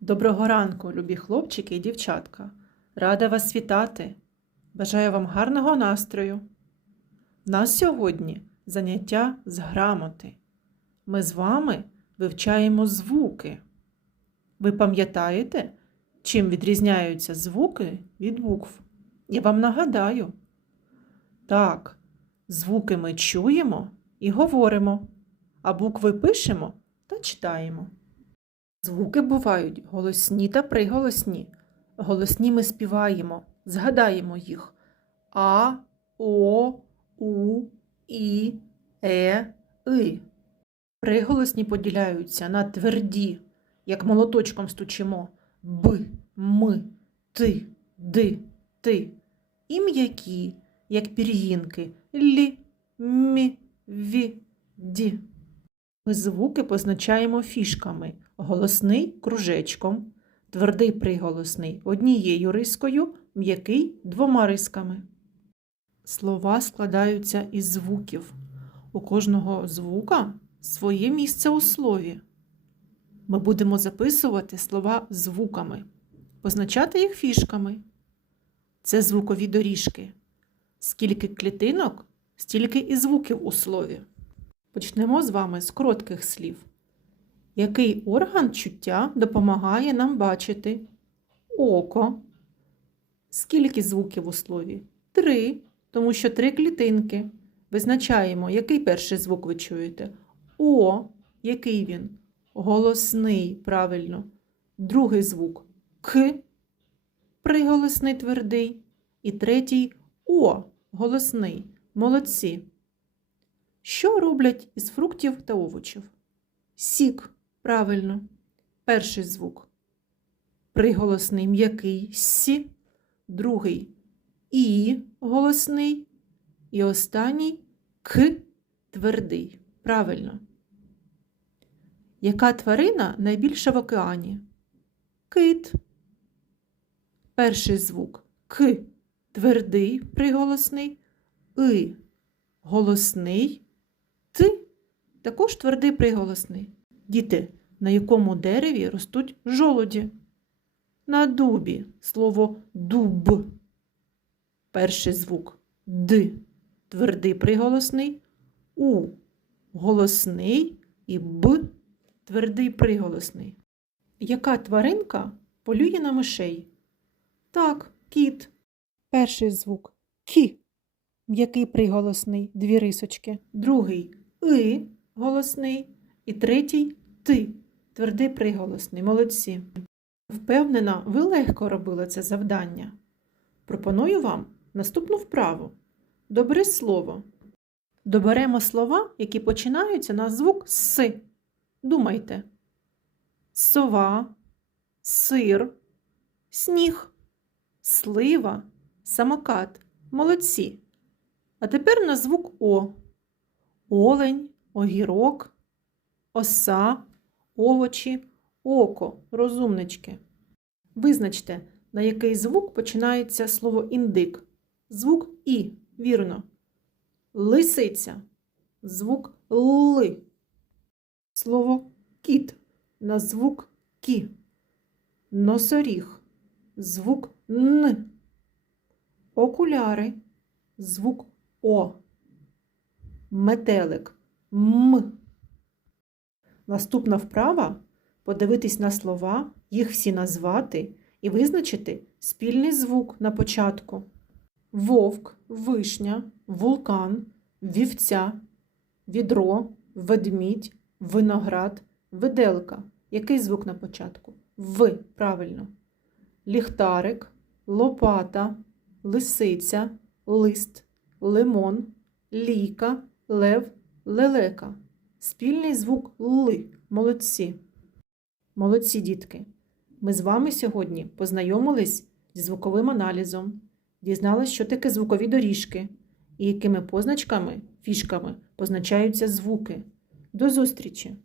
Доброго ранку, любі хлопчики і дівчатка. Рада вас вітати. Бажаю вам гарного настрою. У нас сьогодні заняття з грамоти. Ми з вами вивчаємо звуки. Ви пам'ятаєте, чим відрізняються звуки від букв? Я вам нагадаю. Так, звуки ми чуємо і говоримо, а букви пишемо та читаємо. Звуки бувають голосні та приголосні. Голосні ми співаємо, згадаємо їх А, О, У, І, Е, И. Приголосні поділяються на тверді, як молоточком стучимо Б, М, Ти, Ди, Ти. І м'які, як пір'їнки Лі, Мі, Ві, Ді. Ми звуки позначаємо фішками. Голосний кружечком, твердий приголосний однією рискою, м'який двома рисками. Слова складаються із звуків. У кожного звука своє місце у слові. Ми будемо записувати слова звуками, позначати їх фішками. Це звукові доріжки. Скільки клітинок, стільки і звуків у слові. Почнемо з вами з коротких слів. Який орган чуття допомагає нам бачити? Око. Скільки звуків у слові? Три, тому що три клітинки. Визначаємо, який перший звук ви чуєте. О, який він? Голосний, правильно. Другий звук К, приголосний твердий. І третій О, голосний. Молодці. Що роблять із фруктів та овочів? Сік, правильно. Перший звук. Приголосний м'який сі, другий і голосний, і останній к твердий. Правильно. Яка тварина найбільша в океані? Кит. Перший звук к твердий приголосний, и голосний, т також твердий приголосний. Діти, на якому дереві ростуть жолоді? На дубі слово дуб. Перший звук д, твердий приголосний, у голосний і б твердий приголосний. Яка тваринка полює на мишей? Так, кіт. Перший звук кі, м'який приголосний, дві рисочки. Другий и голосний. І третій ти, твердий приголосний. Молодці. Впевнена, ви легко робили це завдання. Пропоную вам наступну вправу. Добре слово. Доберемо слова, які починаються на звук С. Думайте. Сова, сир, сніг, слива, самокат. Молодці. А тепер на звук О. Олень, огірок, оса, овочі, око, розумнички. Визначте, на який звук починається слово індик. Звук І, вірно. Лисиця. Звук Ли. Слово кіт на звук Кі. Носоріг. Звук Н. Окуляри. Звук О. Метелик. М. Наступна вправа подивитись на слова, їх всі назвати і визначити спільний звук на початку. Вовк, вишня, вулкан, вівця, відро, ведмідь, виноград, виделка. Який звук на початку? В. Правильно. Ліхтарик, лопата, лисиця, лист, лимон, ліка, лев, лелека. Спільний звук Ли. Молодці. Молодці, дітки. Ми з вами сьогодні познайомились зі звуковим аналізом, дізналися, що таке звукові доріжки і якими позначками, фішками позначаються звуки. До зустрічі!